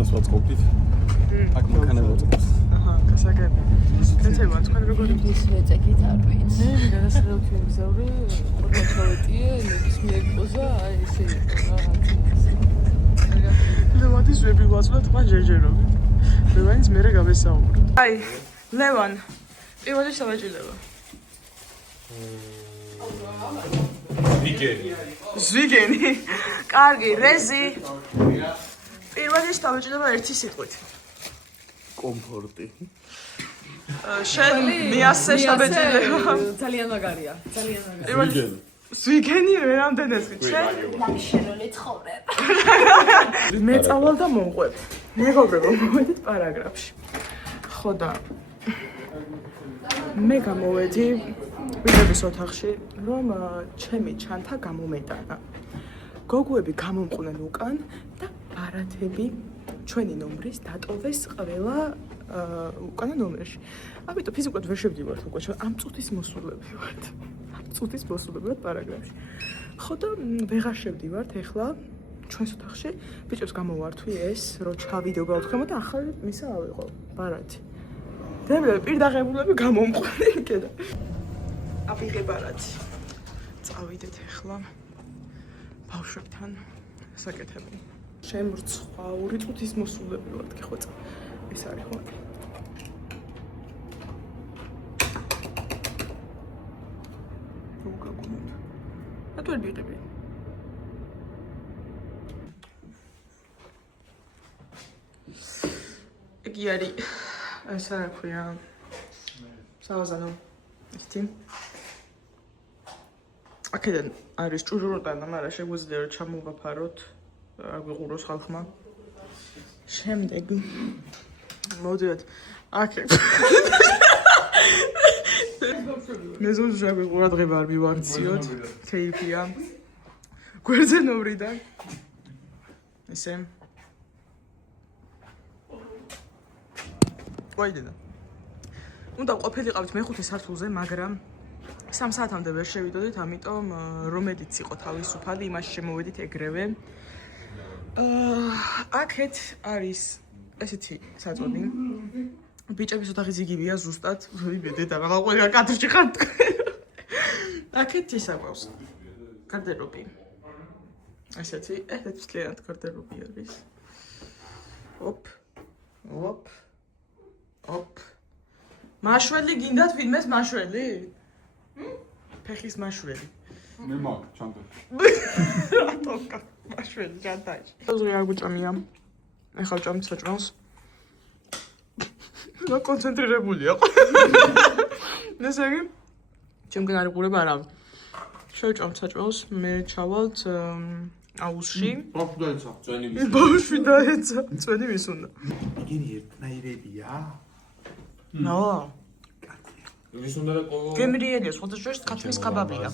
მანქანას ვაწყობდით. აქ მანქანა ვაწყობს. აჰა, გასაგები. კეთება, თქვენ როგორი ის რეწეკით არ ვიცი. მე გადასწრებთ მიგზავრი, ყველა ჩავეტიე, ნებისმიერ პოზა, აი ესე იყო რა. ლევანის ვები ვაწვდა თქვა ჯერჯერობით. ლევანის მერე გავესაუბროთ. აი, ლევან, პირველი შევაჭილება. ზვიგენი. კარგი, რეზი. პირველი შევაჭილება ერთი სიტყვით. კომფორტი. შენ მიასე შევაჭილება. ძალიან მაგარია. ძალიან მაგარია. ზვიგენი რამდენად გიჩვენ? შენოლე ცხოვრებ. მე წავალ და მომყვებ. მეგობრებო, მოვედით პარაგრაფში. ხო და მე გამოვედი ვიდეოს ოთახში, რომ ჩემი ჩანთა გამომეტანა. გოგუები გამომყვნენ უკან და ბარათები ჩვენი ნომრის დატოვეს ყველა უკანა ნომერში. ამიტომ ფიზიკურად ვერ შევდივართ უკვე, ამ წუთის მოსულები ვართ. წუთის მოსულები ვართ პარაგრაფში. ხო და ვეღარ შევდივართ ეხლა ჩვენს ოთახში. ბიჭებს გამოვართვი ეს, რომ ჩავიდეო გავთხემო და ახალი მისა ავიღო ბარათი. დემლები პირდაღებულები გამომყვნენ კიდე. ავიღე ბარათი. წავიდეთ ეხლა ბავშვებთან საკეთები. შემრცხვა 2 წუთის მოსულები ვართ, გიხვეწა. ეს არის ხო? ატვერ ვიღები. იგი არის ეს რა ქვია? სავაზანო. ისეთი. აქედან არის ჭუჟუროტანა, მაგრამ შეგვიძლია რომ ჩამოვაფაროთ. აგვიყუროს ხალხმა. შემდეგ მოდიოთ. აქ მე ზუსტად ყურადღება არ მივაქციოთ. ქეიფია. გვერდზე ნოვრიდან. ესე. ვაიდენა. უნდა ყოფილიყავით მე-5 სართულზე, მაგრამ 3 საათამდე ვერ შევიდოდით, ამიტომ რომედიც იყო თავისუფალი, იმაში შემოვედით ეგრევე. აქეთ არის ესეთი საწოდი. ბიჭების ოთახი ზიგივია ზუსტად. ვიბედე და რა ყველა კადრში ხარ. აქეთ ისა გვაქვს. გარდერობი. ესეთი მთლიანად გარდერობი არის. ოპ. ოპ. ოპ. მაშველი გინდათ ვინმეს მაშველი? ფეხის მაშველი. მე მაგ ჩანთა. რატო მაშველი ჩანთაში. ზღი არ გუჭამია. ეხლა ვჭამთ საჭმელს. და კონცენტრირებულია. ესე იგი, ჩემგან არ იყურება არავინ. შევჭამთ საჭმელს, მე ჩავალთ აუზში. ბავშვი დაეცა. ბავშვი დაეცა. წვენი ვის უნდა? იგენი ერთნაირებია. ნო. ვის უნდა და ყოველ გემრიელია, სხვათა შორის ქათმის კაბაბია.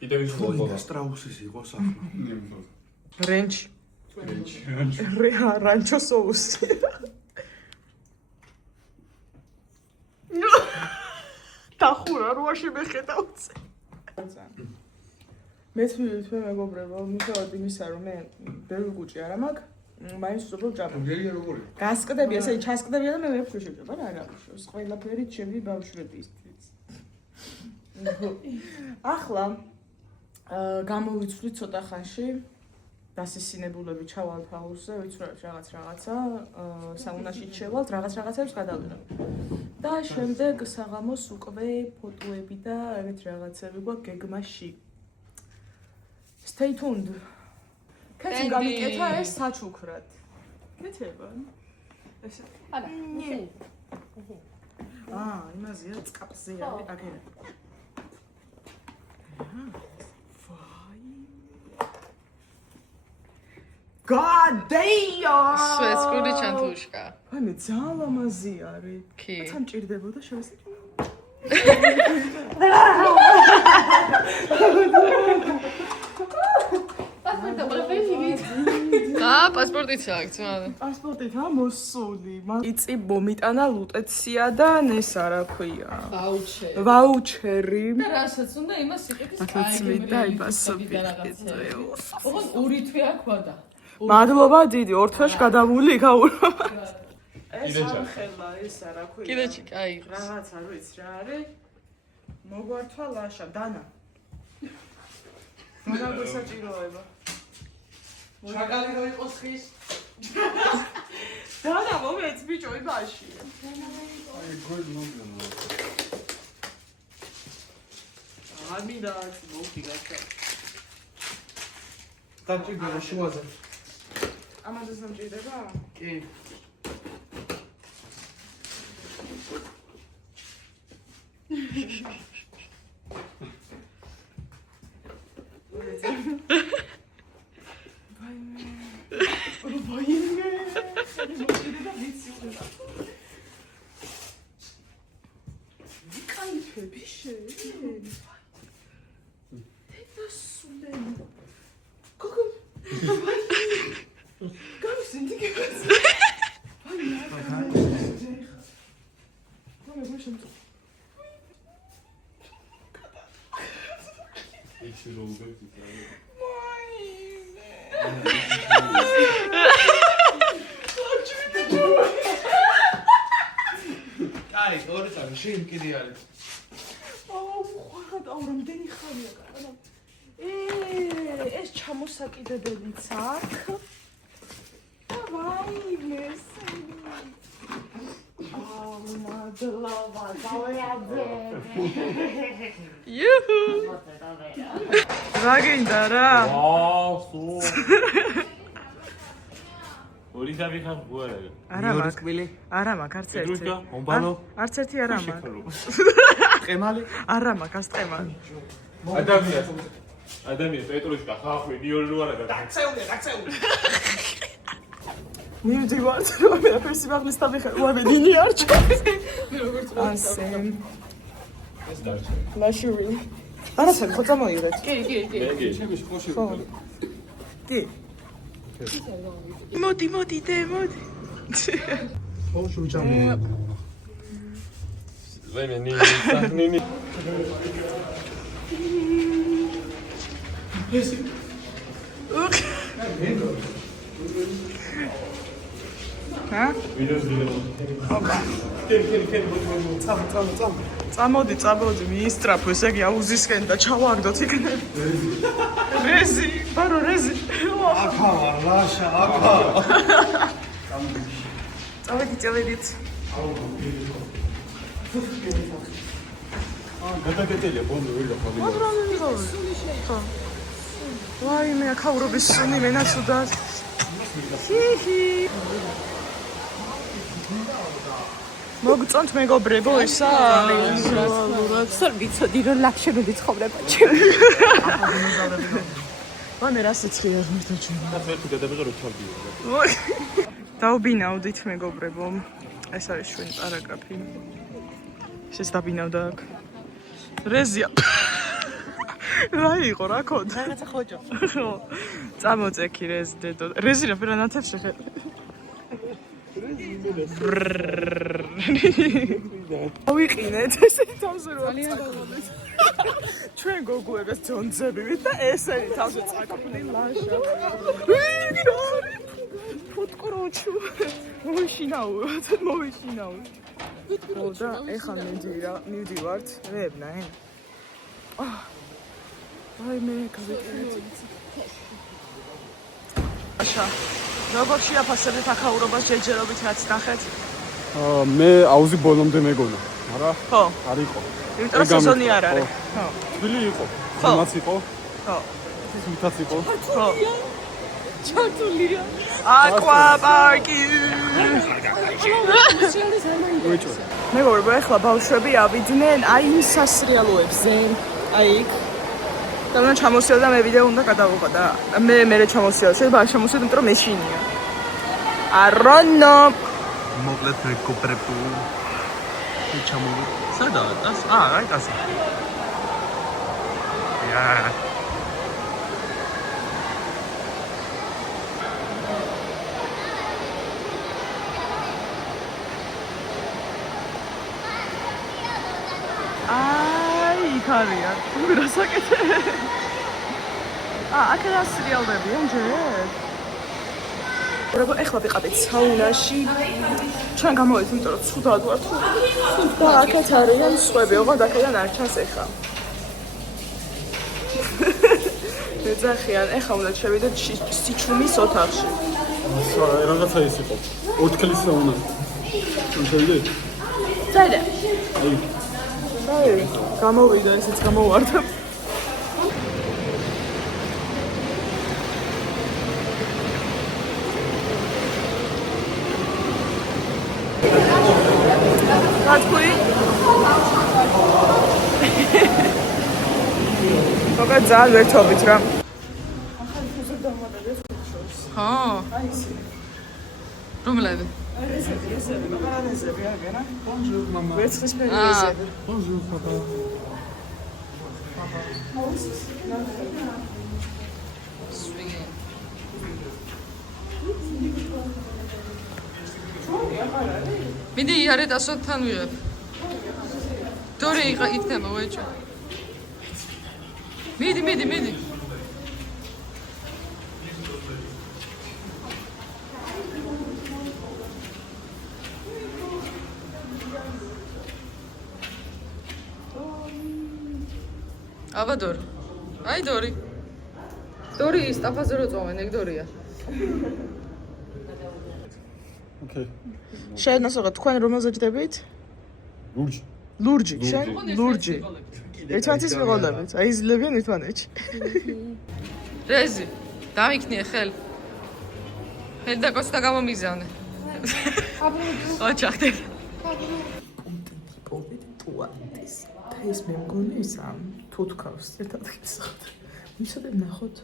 კიდე ვის უნდა? სტრაუსის იყო სახლა. რენჩ. რანჩო соуსი. დახურა რუაში მეხედავთ. მე თვითონ მეგობრებო, მიხედავთ იმისა, რომ მე ბევრი კუჭი არ მაქვს, მაინც უბრალოდ ჭამობ. გელია როგორი? გასკდები, ესე ჩასკდები და მე ვერ ვშევჭება რა არის. ყველაფერი ჩემი ბავშვებისთვის. ახლა გამოვიცვლით ცოტა ხანში. დასისინებულები ჩავალთ აუზზე, ვიცურებთ რაღაცა, საუნაში ჩევალთ, რაღაცებს გადავიღებ. და შემდეგ საღამოს უკვე ფოტოები და ეგეთ რაღაცები გვაქვს გეგმაში. Stay tuned. კაცი გამიკეთა ეს საჩუქრად. კეთება? ეს არა. იმაზეა წკაპზე არის აგერა. God damn! სვეცკური ჩანთუშკა. აი მე ძალიან ლამაზი არის. კი. თან ჭირდებოდა შევასწავლო. პასპორტი ყველაფერი პასპორტიც აქვს ძმაო. პასპორტითაა მოსული. იწი მომიტანა ლუტეციადან ეს რა ქვია? ვაუჩერი. და რასაც უნდა იმას იყიდოს. ახლა წმიდა იბასობი. ოღონდ ორი თვე აქვს ვადა. მადლობა დიდი, ორთვეში გადამული იქაურობა. ეს კიდე არ ჩა. ხელა, ესა რა ქვია. კიდე ჩიკაი. რაღაც არ ვიცი რა არის. მოგვართვა ლაშა, დანა. რა გვესაჭიროება? შაკალი რო იყოს ხის. დანა მომეც ბიჭო იმაში. აი გოლ მომგონა. ამინდა მოვდი გაჩა. დაჭირდება შუაზე. ამაზე სამჭირდება? კი. Eksi olacak. აი, ორი წამი შენ კიდე არის. აუ, ხარ აუ რამდენი ხარია კანა. ეს ჩამოსაკიდებელიც აქვს. ვაიმეს. აუ, მადლობა, დავიაძე. იუჰუ. რა გინდა რა? 와우. ორი დავიხარ გუარა. არა მაქვს. არა მაქვს არც ერთი. ედრუსკა, ომბალო. არც ერთი არა მაქვს. ყემალი? არა მაქვს არც ყემალი. ადამიანი პეტრუშკა ხახვი ნიოლუ არა და დაქცეული. მივდივართ რომ ვერაფერს იმაღლის თავიხარ. უამე დინი არ ჩქოს. მე როგორც ასე. ეს დარჩა. ლაშური. არასად ხო წამოიღეთ? კი. მეგი. ჩემი შეხოში. კი. მოდი დე მოდი. ხო შუჭამო. ვენე ნინი. ჰა? ვიდეოს. ოპა. წამ. წამოდი, მიისტრაფო, ესე იგი აუზისკენ და ჩავაგდოთ იქნებ. რეზი, ბარო რეზი. აკა ვარ, ლაშა, აკა. წავედით. გადაგეტელია ბონდო ვიდა ხალხი. ხო. ვაი მე აქაურობის სუნი მენაცუდად. ჰიჰი. მოგწონთ მეგობრებო ესა? სულ ვიცოდი რომ ლაქშერული ცხოვრება ჩემი. მანე რა სიცხეა ღმერთო ჩემო. ერთი გადაბეღე რო ჩავდიო. დაუბინავდით მეგობრებო. ეს არის ჩვენი პარაგრაფი. ეს დაბინავდა აქ. რეზია. რა იყო რა ქონდა? რაღაცა ხოჯო. ხო. წამოწექი რეზი დედო. რეზი რა ფერანათებს შეხე. ავიყინეთ ესე თავზე რა წაკობთ. ჩვენ გოგოებას ძონძებივით და ესენი თავზე წაკობდი ლაშა. ფუტკროჩუ. მოვიშინაო. ხო და ეხლა მივდივართ რეებნაენ. აი მე გავიყენეთ. აშა როგორ შეაფასებთ აქაურობას ჯერჯერობით რაც ნახეთ? მე აუზი ბოლომდე მეგონა, არა? ხო. არ იყო. იმიტომ რომ სეზონი არ არის. ხო. თბილი იყო. ხო. მაც იყო. ხო. თვითაც იყო. ხო. ჩართულია. აკვაპარკი. უეჭო. მეგობრებო, ეხლა ბავშვები ავიდნენ აი იმ სასრიალოებზე. აი იქ. და უნდა ჩამოსიო და მე ვიდეო უნდა გადავუყო და მე ჩამოსიო. შეიძლება არ ჩამოსიო, იმიტომ რომ მეშინია. არონო. მოკლედ მეგობრებო. ჩამოვი. სადაა დას? აი დას. ია. ხარია. მე რასაკეთე? აქ რა სრიალდებიან ჯერ? მეგობრებო, ეხლა ვიყავით საუნაში. ჩვენ გამოვედით, იმიტომ რომ ცუდად ვარ თუ და აქეთ არიან სხვები, ოღონდ აქედან არ ჩანს ეხლა. ეძახიან, ეხლა უნდა შევიდეთ სიჩუმის ოთახში. რაღაცა ის იყო. 4 ქლის საუნა. შევიდე? წაიდე. აი, გამოვიდა, ესეც გამოვარდა. Откуда? Пока ძალიან ვერთობით რა. ხო. რომლები? რეზები, მაგარანეზები აგერა. Bonjour mama. ვერცხლისფერი რეზები. Bonjour papa. მიდი იარე დასოთან ვიღებ. დორი იქნება ვეჭო. მიდი. აბა დორი. აი დორი. დორი სტაფაზე რო წოვენ, ეგ დორია. Okay. შეედნოსო თქვენ რომელზე ჯდებით? ლურჯი. ლურჯი, შენ? ლურჯი. ერთმანეთის მიყოლებით, აი იზლებიან ერთმანეთში. რეზი, დამიქნიე ხელ. ხელ და კოცდა გამომიზანე. ოჩახტე. კონტენტიპობით ტუალეტის. და ეს მე მგონი ისა თუთქავს ერთად გისახთ. მიცოდე ნახოთ.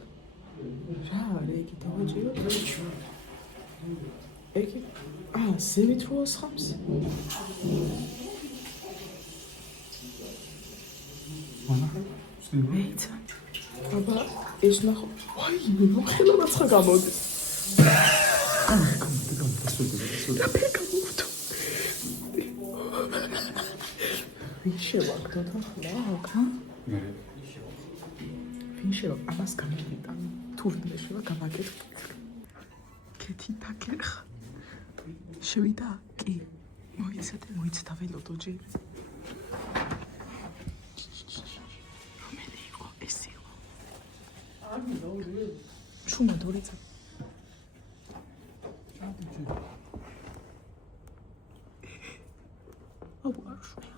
რა არის იგი დავაჭიროთ? იგი ზევით რო ასხამს? მეცა. აბა ეს ნახო. ვაი, მე ხელა რაცხა გამოდის. ვინ შევაგდოთ ახლა, აკა? ვინ შევაგ ამას გამოვიტან. თურმეში რა გავაკეთე. კეთი დაგერხა. შევიდა? კი. მოიცდა ველოდო ჯერ. რომელი იყო ეს იყო? შუმა დორიცა. აბა შუმა.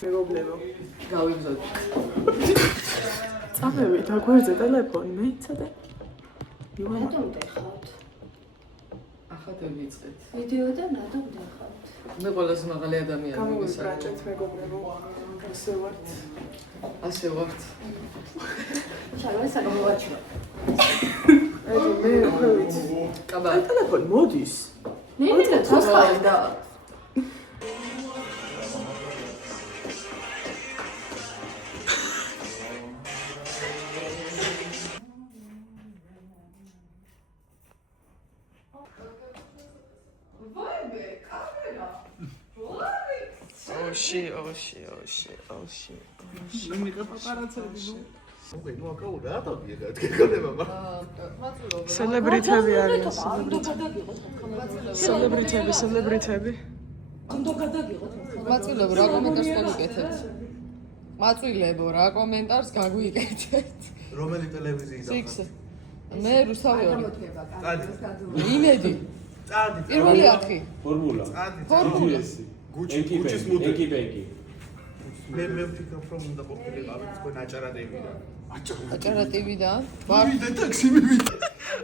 მეგობრებო, გავიგზავნე. წავევით აგვერზე ტელეფონი, მეცადე. ივანა, რატომ დახავთ? ახლა ვიწყეთ. ვიდეოდან რატომ დახავთ? მე ყველაზე მაღალი ადამიანი გამოვიბრაჭეთ მეგობრებო. ასე ვართ. შარვა საგამოვაჩინა. აი მე უკვე ვიცი. კაბა. ტელეფონი მოდის. ნე და ოში. სელებრიტები არიან. სელებრიტები. მაწვილებო, რა კომენტარს გაგვიკეთებთ? მაწვილებო, რა კომენტარს გაგვიკეთებთ? რომელი ტელევიზიიდან? Six. მე რუსთავიორი. წადი. იმედი. წადი. პირველი არხი. ფორმულა. ფორმულა. გუჩის მოდელი. ბენკი. მე ვფიქრობ რომ უნდა ყოფილიყავით თქვენ აჭარატებიდან. აჭარატებიდან? მივიდე ტაქსი მივიდე.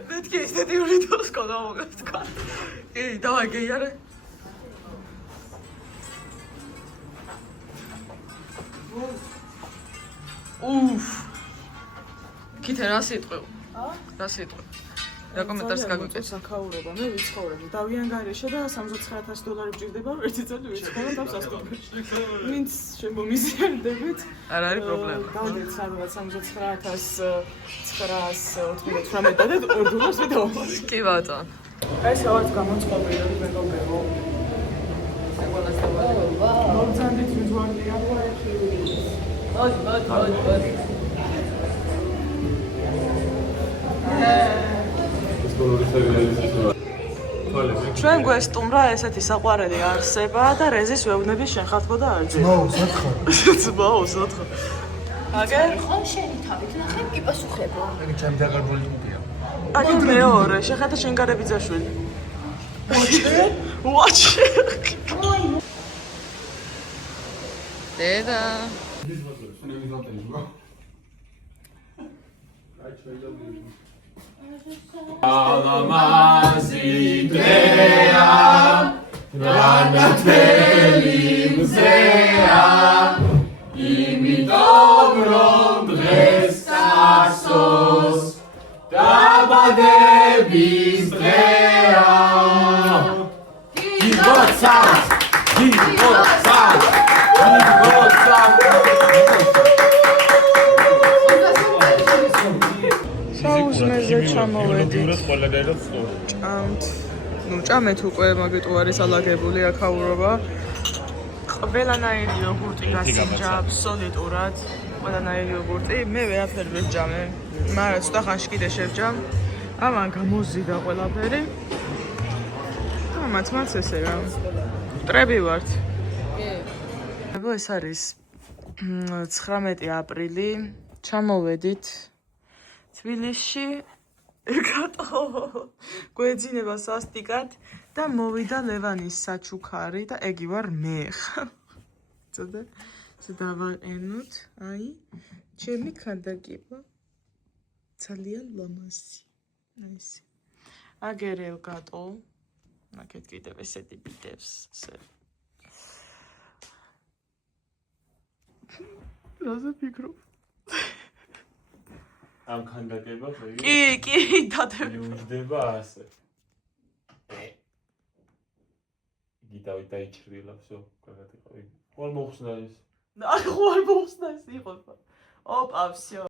მეთქი ესთეტიური თოს ყოდა მოგასკა. კი, დავაი გეიარე. უფ. კითხე რა სიტყვი? რა სიტყვი? რა კომენტარს გაგვიწევს? საქაურობა, მე ვიცხოვრები დავიან გარეშე და $69,000 გჭირდება ერთი წელი ვიცხოვრობ და სასტუმროში. ვინც შემომიზიარდებით? არ არის პრობლემა. გავდეთ სადღაც $69,998 და $2 ვიდეო. კი ბატონ. ეს ავარც გამოწყობილი მეგობრებო. ყველას დავადგინე. მოგზანდით ვიზუალია. მოდი. ეს բոլორი სერიალი ჩვენ გვესტუმრა ესეთი საყვარელი არსება და რეზის ვეუბნების შენ ხათბოდა არ ჯერ. მაო, სათხარ. ძმაო, სათხარ. აგე? ხო შენი თავით ნახე პიპასუხება. ეგ ჩემი დაგარგული ტიპია. აგე მეორე, შეხედა შენ გარები ძაშვილი. ვაჩე. დედა. საუზმეზე ჩამოვედით. ყველანაირად სწორი. ჭამთ. ნუ ჭამეთ უკვე მაგიტო არის ალაგებული აქაურობა. ყველანაირი იოგურტი გასინჯა აბსოლუტურად. ყველანაირი იოგურტი. მე ვეაფერ ვერ ვჯამე. მაგრამ ცოტა ხანში კიდე შევჯამ. ამან გამოზიდა ყველაფერი. მაც ესე რა. მტრები ვართ. კი. ეს არის 19 აპრილი. ჩამოვედით თბილისში. ერგატო გვეძინება სასტიკად და მოვიდა ლევანის საჩუქარი და ეგი ვარ მე ხა. წოდე დავაყენოთ, აი, ჩემი ქანდაკება ძალიან ლამაზი. აი ესე. აგერ ერგატო. მაგეთ კიდევ ესეთი ბიტებს. რაზე ფიქრობ? ამ ქანდაკებას კი, დადებ. მიუჯდება ასე. იგი დაიჭრილა, всё, კარგად იყო. ხვალ მოხსნა ეს. აი, ხვალ მოხსნა ეს იყო. ოპა, всё.